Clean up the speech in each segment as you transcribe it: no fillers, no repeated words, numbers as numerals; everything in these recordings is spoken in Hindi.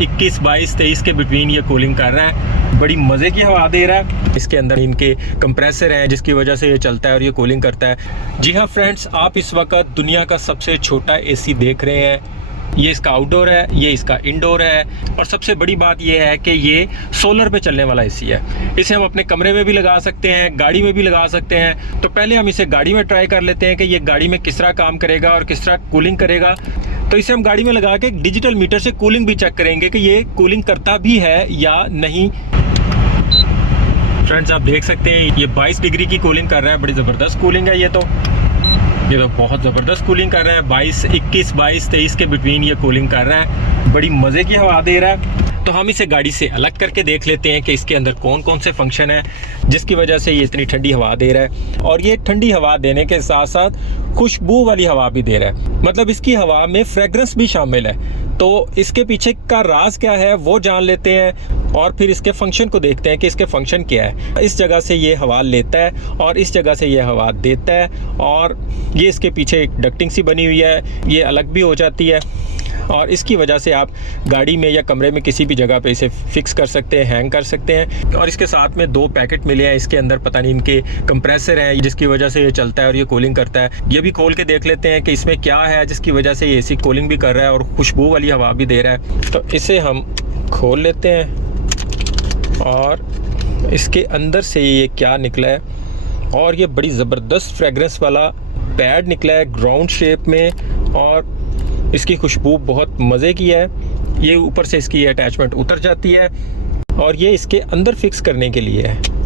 21, 22, 23 के बिटवीन ये कूलिंग कर रहा है। बड़ी मज़े की हवा दे रहा है। इसके अंदर इनके कंप्रेसर हैं जिसकी वजह से ये चलता है और ये कूलिंग करता है। जी हाँ फ्रेंड्स, आप इस वक्त दुनिया का सबसे छोटा एसी देख रहे हैं। ये इसका आउटडोर है, ये इसका इंडोर है, और सबसे बड़ी बात ये है कि ये सोलर पे चलने वाला एसी है। इसे हम अपने कमरे में भी लगा सकते हैं, गाड़ी में भी लगा सकते हैं। तो पहले हम इसे गाड़ी में ट्राई कर लेते हैं कि ये गाड़ी में किस तरह काम करेगा और किस तरह कूलिंग करेगा। तो इसे हम गाड़ी में लगा के डिजिटल मीटर से कूलिंग भी चेक करेंगे कि ये कूलिंग करता भी है या नहीं। फ्रेंड्स, आप देख सकते हैं ये 22 डिग्री की कूलिंग कर रहा है। बड़ी ज़बरदस्त कूलिंग है ये तो बहुत ज़बरदस्त कूलिंग कर रहा है। 21, 22, 23 के बिटवीन ये कूलिंग कर रहा है। बड़ी मज़े की हवा दे रहा है। तो हम इसे गाड़ी से अलग करके देख लेते हैं कि इसके अंदर कौन कौन से फंक्शन है जिसकी वजह से ये इतनी ठंडी हवा दे रहा है। और ये ठंडी हवा देने के साथ साथ खुशबू वाली हवा भी दे रहा है, मतलब इसकी हवा में फ्रेगरेंस भी शामिल है। तो इसके पीछे का राज क्या है वो जान लेते हैं और फिर इसके फंक्शन को देखते हैं कि इसके फंक्शन क्या है। इस जगह से ये हवा लेता है और इस जगह से ये हवा देता है, और ये इसके पीछे एक डक्टिंग सी बनी हुई है, ये अलग भी हो जाती है। और इसकी वजह से आप गाड़ी में या कमरे में किसी भी जगह पे इसे फिक्स कर सकते हैं, हैंग कर सकते हैं। और इसके साथ में 2 पैकेट मिले हैं। इसके अंदर पता नहीं इनके कंप्रेसर हैं जिसकी वजह से ये चलता है और ये कूलिंग करता है। ये भी खोल के देख लेते हैं कि इसमें क्या है जिसकी वजह से ये एसी कूलिंग भी कर रहा है और खुशबू वाली हवा भी दे रहा है। तो इसे हम खोल लेते हैं और इसके अंदर से ये क्या निकला है, और ये बड़ी ज़बरदस्त फ्रेगरेंस वाला पैड निकला है ग्राउंड शेप में, और इसकी खुशबू बहुत मज़े की है। ये ऊपर से इसकी अटैचमेंट उतर जाती है और ये इसके अंदर फिक्स करने के लिए है।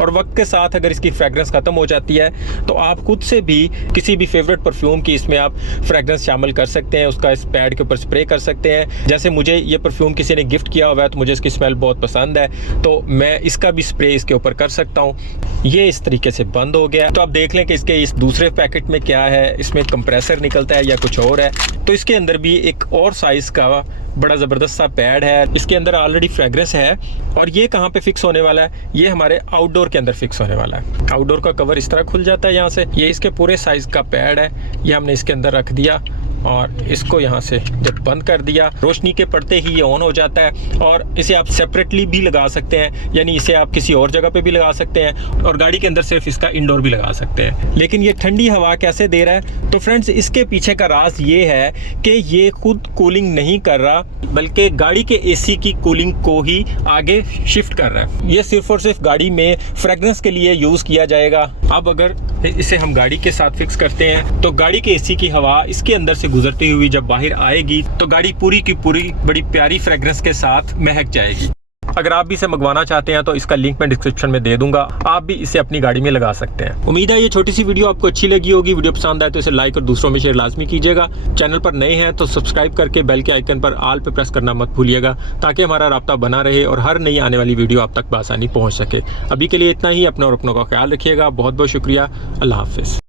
और वक्त के साथ अगर इसकी फ्रेगरेंस ख़त्म हो जाती है तो आप खुद से भी किसी भी फेवरेट परफ्यूम की इसमें आप फ्रेगरेंस शामिल कर सकते हैं, उसका इस पैड के ऊपर स्प्रे कर सकते हैं। जैसे मुझे ये परफ्यूम किसी ने गिफ्ट किया हुआ है तो मुझे इसकी स्मेल बहुत पसंद है, तो मैं इसका भी स्प्रे इसके ऊपर कर सकता हूँ। ये इस तरीके से बंद हो गया। तो आप देख लें कि इसके इस दूसरे पैकेट में क्या है, इसमें कंप्रेसर निकलता है या कुछ और है। तो इसके अंदर भी एक और साइज़ का बड़ा ज़बरदस्त सा पैड है। इसके अंदर ऑलरेडी फ्रेगरेंस है। और ये कहाँ पे फिक्स होने वाला है, ये हमारे आउटडोर के अंदर फिक्स होने वाला है। आउटडोर का कवर इस तरह खुल जाता है यहाँ से। ये इसके पूरे साइज़ का पैड है, ये हमने इसके अंदर रख दिया और इसको यहाँ से जब बंद कर दिया, रोशनी के पड़ते ही ये ऑन हो जाता है। और इसे आप सेपरेटली भी लगा सकते हैं, यानी इसे आप किसी और जगह पे भी लगा सकते हैं, और गाड़ी के अंदर सिर्फ इसका इंडोर भी लगा सकते हैं। लेकिन ये ठंडी हवा कैसे दे रहा है? तो फ्रेंड्स, इसके पीछे का राज ये है कि ये खुद कूलिंग नहीं कर रहा, बल्कि गाड़ी के एसी की कूलिंग को ही आगे शिफ्ट कर रहा है। ये सिर्फ और सिर्फ गाड़ी में फ्रेगरेंस के लिए यूज़ किया जाएगा। अब अगर इसे हम गाड़ी के साथ फिक्स करते हैं तो गाड़ी के एसी की हवा इसके अंदर से गुजरती हुई जब बाहर आएगी तो गाड़ी पूरी की पूरी बड़ी प्यारी फ्रेगरेंस के साथ महक जाएगी। अगर आप भी इसे मंगवाना चाहते हैं तो इसका लिंक मैं डिस्क्रिप्शन में दे दूंगा, आप भी इसे अपनी गाड़ी में लगा सकते हैं। उम्मीद है ये छोटी सी वीडियो आपको अच्छी लगी होगी। वीडियो पसंद आए तो इसे लाइक और दूसरों में शेयर लाजमी कीजिएगा। चैनल पर नए हैं तो सब्सक्राइब करके बेल के आइकन पर ऑल पे प्रेस करना मत भूलिएगा, ताकि हमारा राब्ता बना रहे और हर नई आने वाली वीडियो आप तक बआसानी पहुँच सके। अभी के लिए इतना ही। अपना और अपनों का ख्याल रखिएगा। बहुत बहुत शुक्रिया। अल्लाह हाफिज़।